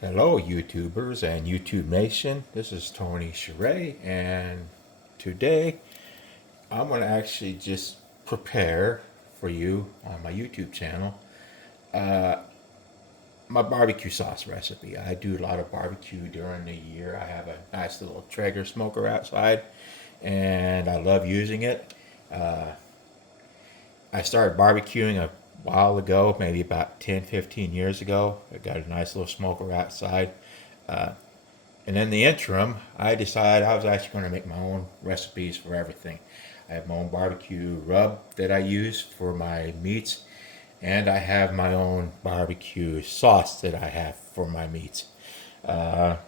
Hello, YouTubers and YouTube Nation. This is Tony Sherray, and today I'm going to actually just prepare for you on my YouTube channel my barbecue sauce recipe. I do a lot of barbecue during the year. I have a nice little Traeger smoker outside, and I love using it. I started barbecuing a while ago, maybe about 10, 15 years ago. I got a nice little smoker outside. And in the interim, I decided I was actually going to make my own recipes for everything. I have my own barbecue rub that I use for my meats, and I have my own barbecue sauce that I have for my meats. I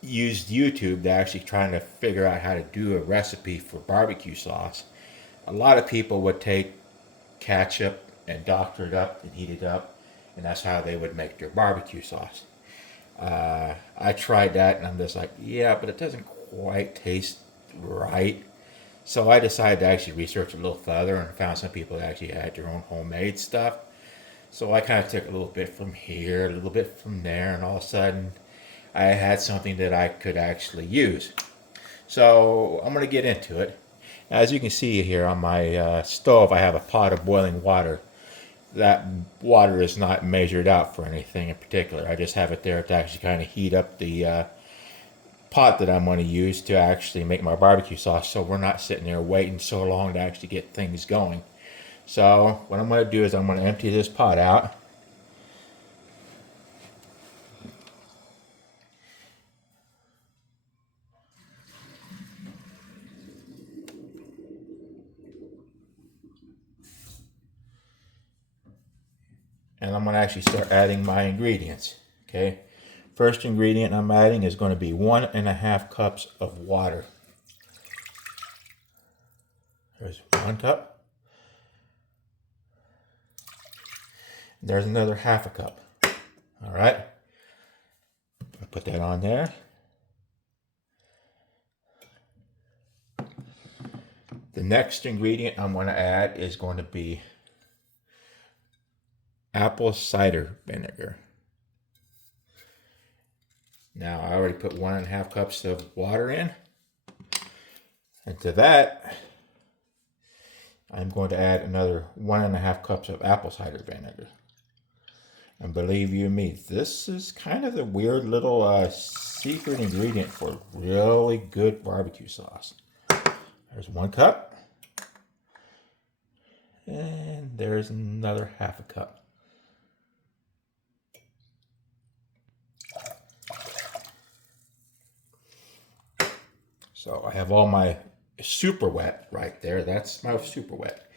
used YouTube to actually trying to figure out how to do a recipe for barbecue sauce. A lot of people would take ketchup and doctor it up and heat it up, and that's how they would make their barbecue sauce. I tried that and I'm just like, yeah, but it doesn't quite taste right. So I decided to actually research a little further and found some people that actually had their own homemade stuff. So I kind of took a little bit from here, a little bit from there, and all of a sudden I had something that I could actually use. So I'm going to get into it. As you can see here on my stove, I have a pot of boiling water. That water is not measured out for anything in particular. I just have it there to actually kind of heat up the pot that I'm going to use to actually make my barbecue sauce, so we're not sitting there waiting so long to actually get things going. So what I'm going to do is I'm going to empty this pot out. And I'm going to actually start adding my ingredients. Okay, first ingredient I'm adding is going to be 1.5 cups of water. There's 1 cup. There's another half a cup. All right, I'll put that on there. The next ingredient I'm going to add is going to be apple cider vinegar. Now I already put 1.5 cups of water in. And to that, I'm going to add another 1.5 cups of apple cider vinegar. And believe you me, this is kind of the weird little secret ingredient for really good barbecue sauce. There's 1 cup. And there's another half a cup. So I have all my super wet right there. That's my super wet.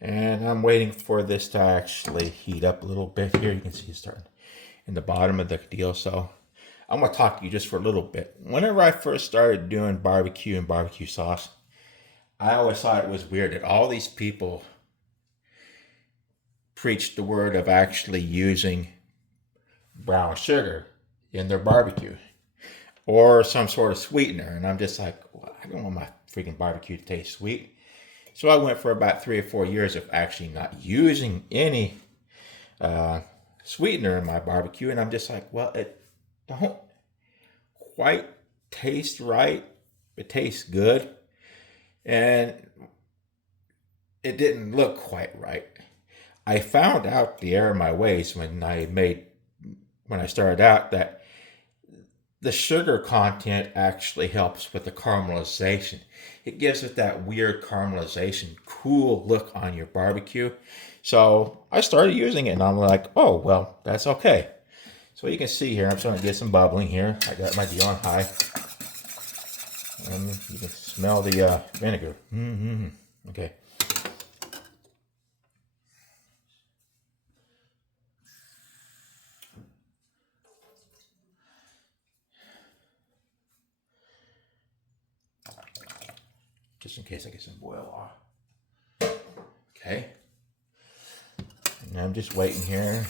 And I'm waiting for this to actually heat up a little bit here. You can see it's starting in the bottom of the deal. So I'm going to talk to you just for a little bit. Whenever I first started doing barbecue and barbecue sauce, I always thought it was weird that all these people preached the word of actually using brown sugar in their barbecue or some sort of sweetener. And I'm just like, well, I don't want my freaking barbecue to taste sweet. So I went for about 3 or 4 years of actually not using any sweetener in my barbecue. And I'm just like, well, it don't quite taste right. It tastes good. And it didn't look quite right. I found out the error of my ways when I started out that the sugar content actually helps with the caramelization. It gives it that weird caramelization, cool look on your barbecue. So I started using it and I'm like, oh, well, that's okay. So you can see here, I'm starting to get some bubbling here. I got my deal on high. And you can smell the vinegar. Okay. Just in case I get some boil off. Okay. And I'm just waiting here.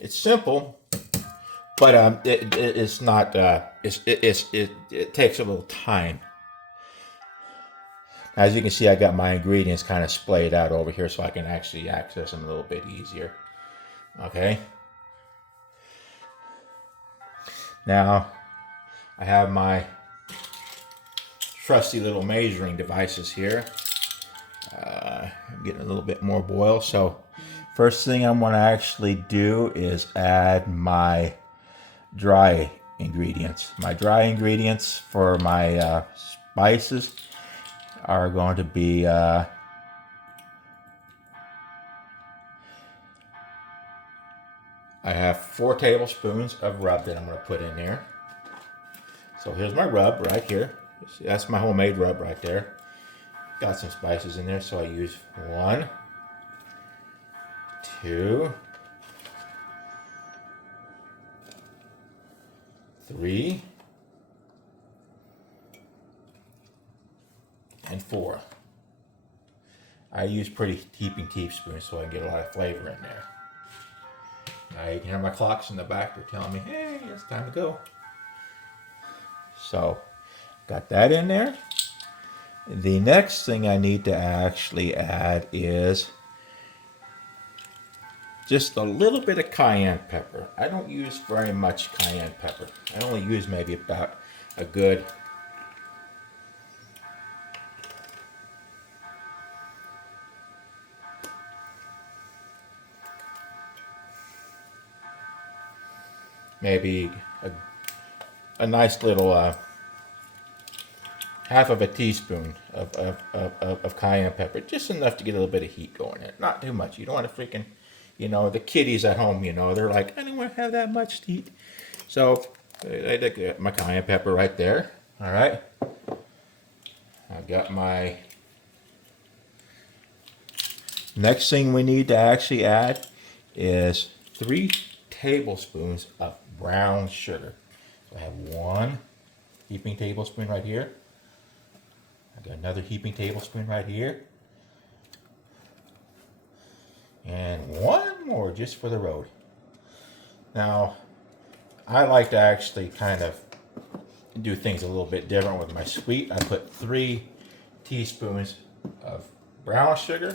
It's simple, but it's not. It takes a little time. As you can see, I got my ingredients kind of splayed out over here so I can actually access them a little bit easier. Okay. Now, I have my trusty little measuring devices here. I'm getting a little bit more boil. So first thing I'm going to actually do is add my dry ingredients. My dry ingredients for my spices are going to be I have 4 tablespoons of rub that I'm going to put in there. So here's my rub right here. That's my homemade rub right there. Got some spices in there, so I use 1, 2, 3, and 4. I use pretty heaping teaspoons so I can get a lot of flavor in there. Now you can hear my clocks in the back. They're telling me, hey, it's time to go. So, got that in there. The next thing I need to actually add is just a little bit of cayenne pepper. I don't use very much cayenne pepper. I only use maybe about a good maybe a nice little half of a teaspoon of cayenne pepper, just enough to get a little bit of heat going in it. Not too much. You don't want to freaking, the kiddies at home, they're like, I don't want to have that much heat. So I got my cayenne pepper right there. All right. I got my next thing we need to actually add is 3 tablespoons of brown sugar. So I have 1 heaping tablespoon right here. I got another heaping tablespoon right here. And 1 more just for the road. Now, I like to actually kind of do things a little bit different with my sweet. I put 3 teaspoons of brown sugar.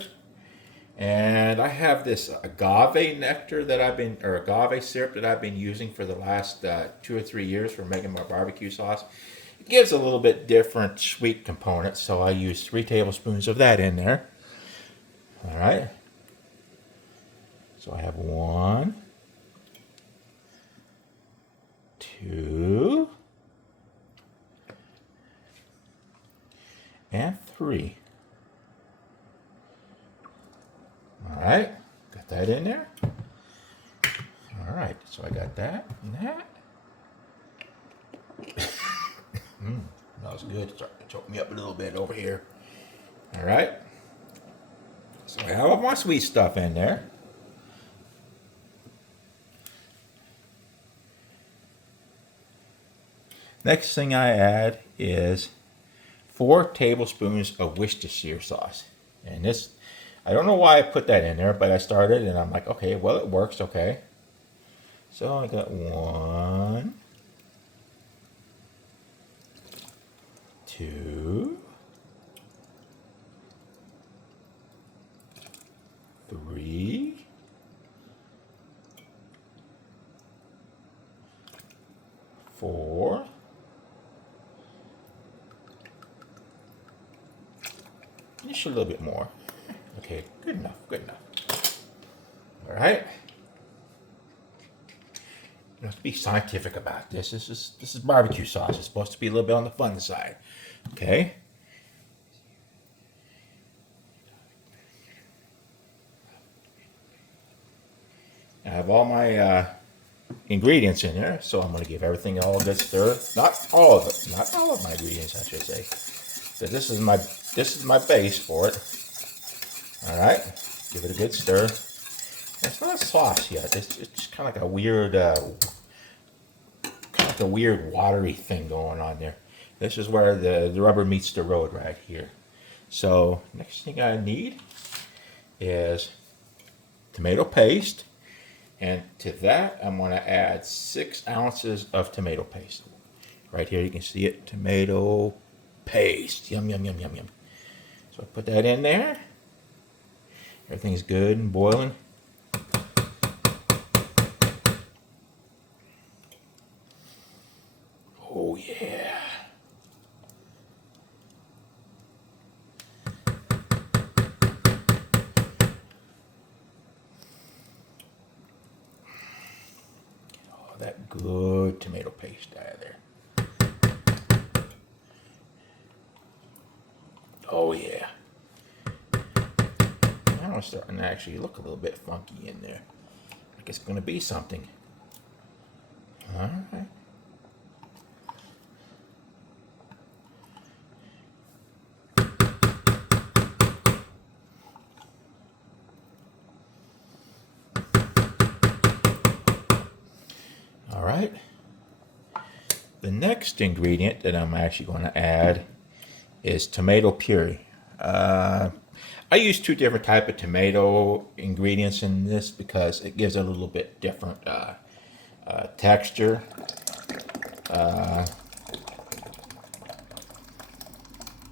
And I have this agave nectar that agave syrup that I've been using for the last 2 or 3 years for making my barbecue sauce. It gives a little bit different sweet component, so I use 3 tablespoons of that in there. All right. So I have 1, 2, and 3. All right, got that in there. All right, so I got that and that. That was good. Starting to choke me up a little bit over here. All right. So I have all my sweet stuff in there. Next thing I add is 4 tablespoons of Worcestershire sauce. And this, I don't know why I put that in there, but I started and I'm like, okay, well, it works, okay. So I got 1, 2, 3, 4, just a little bit more. Okay, good enough, good enough. All right. Let's be scientific about this. This is barbecue sauce. It's supposed to be a little bit on the fun side. Okay. I have all my ingredients in there, so I'm going to give everything all a good stir. Not all of it. Not all of my ingredients, I should say. But this is my base for it. All right. Give it a good stir. It's not sauce yet. It's just kind of like a weird watery thing going on there. This is where the rubber meets the road right here. So next thing I need is tomato paste. And to that, I'm going to add 6 ounces of tomato paste. Right here, you can see it. Tomato paste. Yum, yum, yum, yum, yum. So I put that in there. Everything's good and boiling. Oh yeah. Get all that good tomato paste out of there. Oh yeah. Now it's starting to actually look a little bit funky in there. Like it's going to be something. All right. All right. The next ingredient that I'm actually going to add is tomato puree. I use two different type of tomato ingredients in this because it gives a little bit different texture.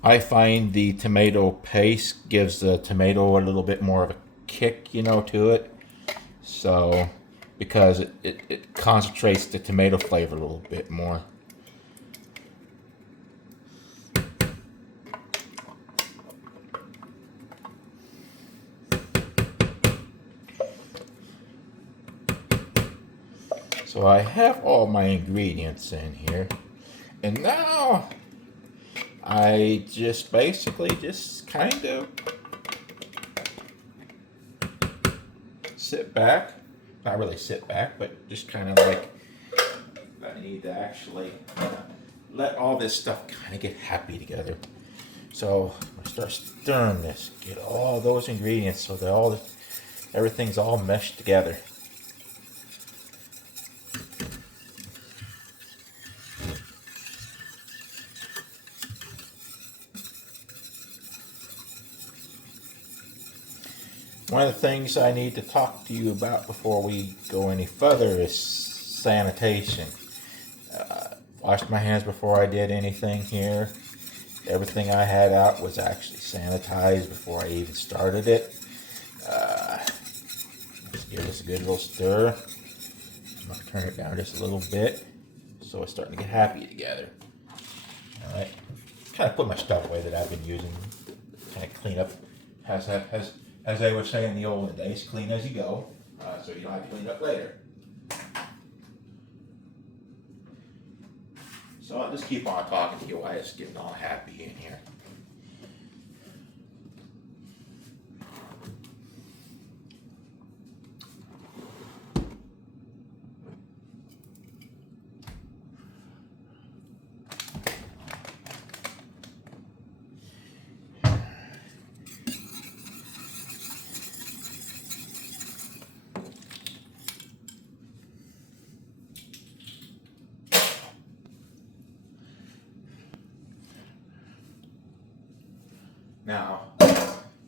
I find the tomato paste gives the tomato a little bit more of a kick, to it. So, because it concentrates the tomato flavor a little bit more. So I have all my ingredients in here. And now I just basically just kind of sit back. Not really sit back, but just kind of like I need to actually let all this stuff kind of get happy together. So I'm gonna start stirring this, get all those ingredients so that everything's all meshed together. One of the things I need to talk to you about before we go any further is sanitation. Washed my hands before I did anything here. Everything I had out was actually sanitized before I even started it. Let's give this a good little stir. I'm going to turn it down just a little bit so it's starting to get happy together. Alright, kind of put my stuff away that I've been using. Kind of clean up. As they would say in the olden days, clean as you go, so you don't have to clean up later. So I'll just keep on talking to you while it's getting all happy in here. Now,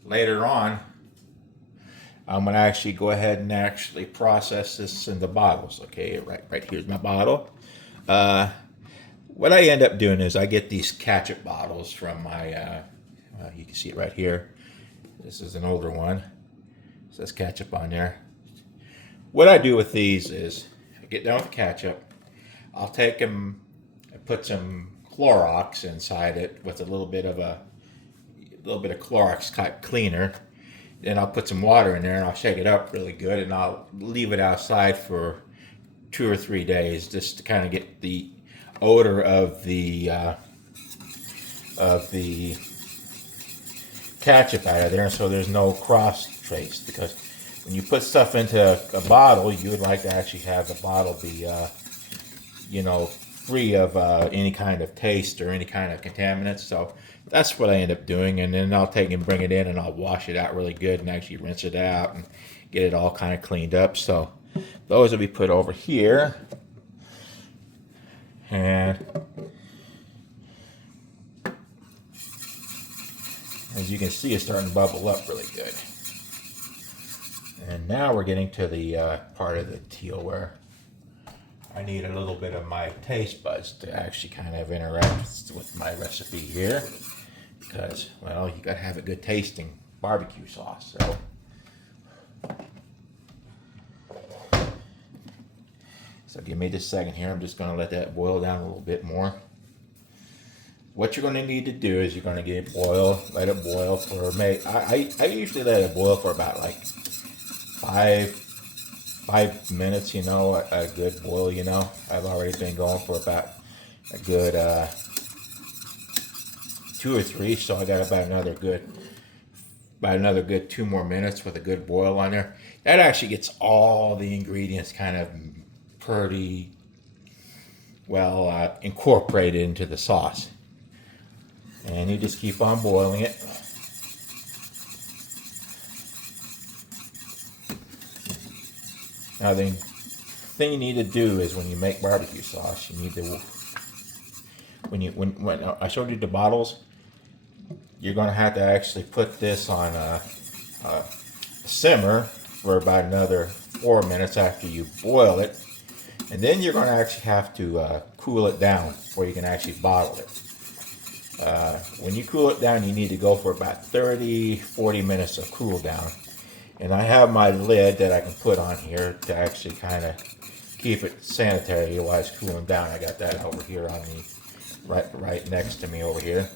later on, I'm going to actually go ahead and actually process this into bottles. Okay, right here's my bottle. What I end up doing is I get these ketchup bottles from my, you can see it right here. This is an older one. It says ketchup on there. What I do with these is I get done with the ketchup. I'll take them and put some Clorox inside it with a little bit of Clorox type cleaner. Then I'll put some water in there and I'll shake it up really good and I'll leave it outside for 2 or 3 days just to kind of get the odor of the ketchup out of there, so there's no cross trace. Because when you put stuff into a bottle, you would like to actually have the bottle be free of any kind of taste or any kind of contaminants. So that's what I end up doing, and then I'll take and bring it in and I'll wash it out really good and actually rinse it out and get it all kind of cleaned up. So those will be put over here, and as you can see, it's starting to bubble up really good. And now we're getting to the part of the deal where I need a little bit of my taste buds to actually kind of interact with my recipe here. because, well, you gotta have a good tasting barbecue sauce. So give me just a second here. I'm just gonna let that boil down a little bit more. What you're gonna need to do is you're gonna let it boil for maybe, I usually let it boil for about like 5 minutes, a good boil, I've already been going for about a good 2 or 3, so I got about another good 2 more minutes with a good boil on there. That actually gets all the ingredients kind of pretty well incorporated into the sauce. And you just keep on boiling it. Now the thing you need to do is when you make barbecue sauce, you need to, when I showed you the bottles, you're going to have to actually put this on a simmer for about another 4 minutes after you boil it. And then you're going to actually have to cool it down before you can actually bottle it. When you cool it down, you need to go for about 30-40 minutes of cool down. And I have my lid that I can put on here to actually kind of keep it sanitary while it's cooling down. I got that over here on the right next to me over here.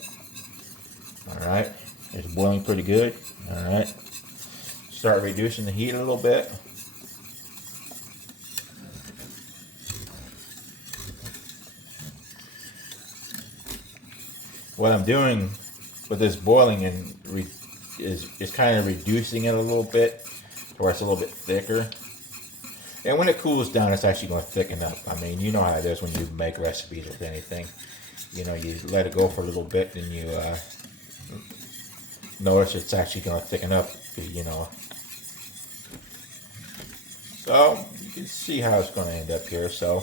All right, it's boiling pretty good. All right, start reducing the heat a little bit. What I'm doing with this boiling is kind of reducing it a little bit to where it's a little bit thicker. And when it cools down, it's actually going to thicken up. I mean, you know how it is when you make recipes with anything. You let it go for a little bit, and you notice it's actually going to thicken up. So you can see how it's going to end up here. So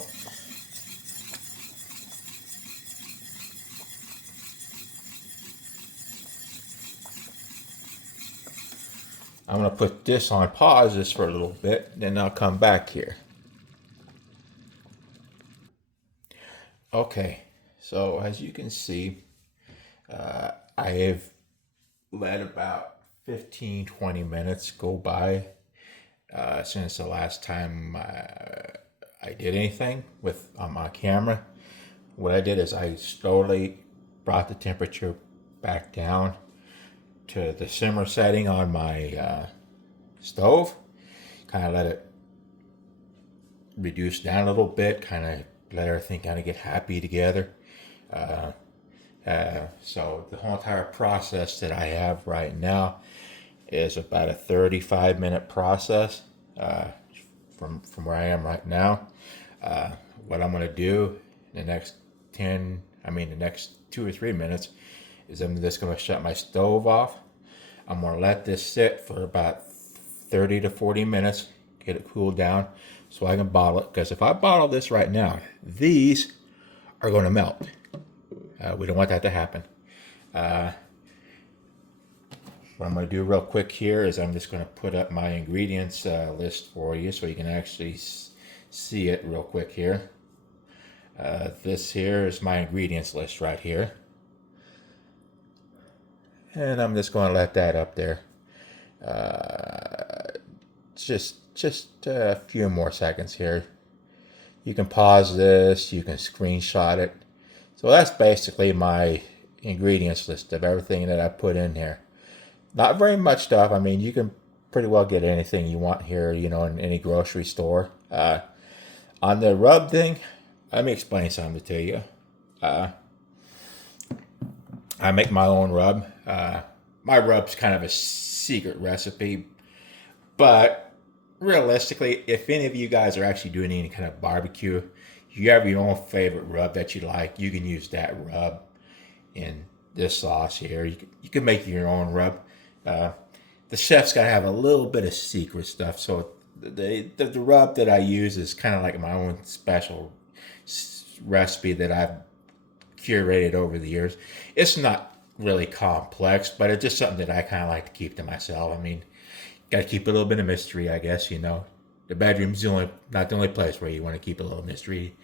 I'm going to put this on pause just for a little bit, then I'll come back here. Okay, so as you can see, I have let about 15-20 minutes go by since the last time I did anything on my camera. What I did is I slowly brought the temperature back down to the simmer setting on my stove. Kind of let it reduce down a little bit, kind of let everything kind of get happy together. So the whole entire process that I have right now is about a 35-minute process from where I am right now. What I'm going to do in the next 2 or 3 minutes is I'm just going to shut my stove off. I'm going to let this sit for about 30 to 40 minutes, get it cooled down so I can bottle it. Because if I bottle this right now, these are going to melt. We don't want that to happen. What I'm going to do real quick here is I'm just going to put up my ingredients list for you so you can actually see it real quick here. This here is my ingredients list right here. And I'm just going to let that up there. Just a few more seconds here. You can pause this, you can screenshot it. So that's basically my ingredients list of everything that I put in here. Not very much stuff. I mean, you can pretty well get anything you want here, in any grocery store. On the rub thing, let me explain something to you. I make my own rub. My rub's kind of a secret recipe, but realistically, if any of you guys are actually doing any kind of barbecue, you have your own favorite rub that you like, you can use that rub in this sauce here. You can make your own rub. The chef's got to have a little bit of secret stuff, so the rub that I use is kind of like my own special recipe that I've curated over the years. It's not really complex, but it's just something that I kind of like to keep to myself. I mean, got to keep a little bit of mystery, I guess. The bedroom's not the only place where you want to keep a little mystery.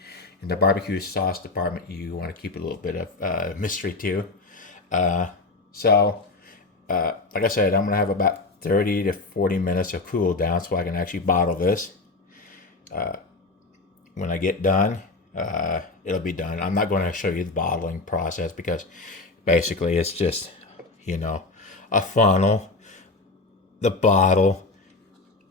In the barbecue sauce department, you want to keep a little bit of mystery too. So, like I said, I'm gonna have about 30 to 40 minutes of cool down so I can actually bottle this. When I get done, it'll be done. I'm not going to show you the bottling process because basically it's just, you know, a funnel, the bottle,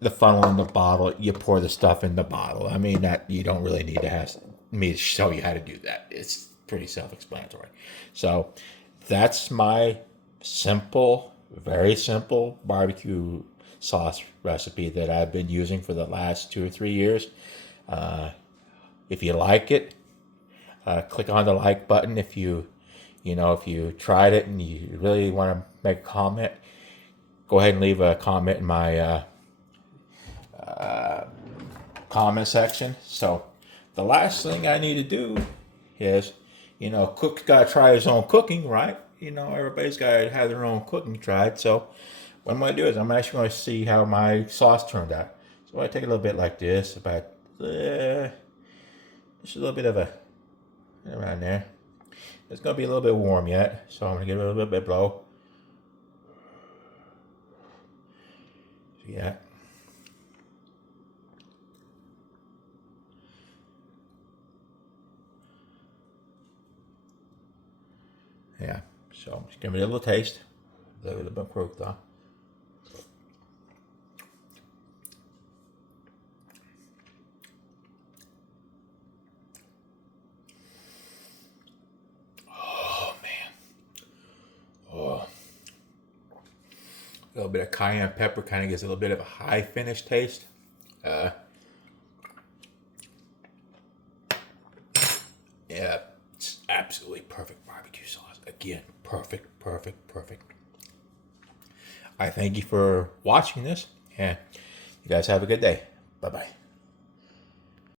the funnel in the bottle, you pour the stuff in the bottle. I mean, that you don't really need to have me to show you how to do that. It's pretty self-explanatory. So that's my simple, very simple barbecue sauce recipe that I've been using for the last 2 or 3 years. If you like it, click on the like button. If you tried it and you really want to make a comment, go ahead and leave a comment in my comment section. So the last thing I need to do is, cook's got to try his own cooking, right? Everybody's got to have their own cooking tried. So what I'm going to do is I'm actually going to see how my sauce turned out. So I take a little bit like this, about just a little bit of around there. It's going to be a little bit warm yet, so I'm going to give it a little bit blow. See that? Yeah, so just give it a little taste. A little bit cooked though. Oh man. Oh. A little bit of cayenne pepper kind of gives a little bit of a high finish taste. Yeah, it's absolutely perfect barbecue sauce. Again, perfect, perfect, perfect. I thank you for watching this, and you guys have a good day. Bye bye.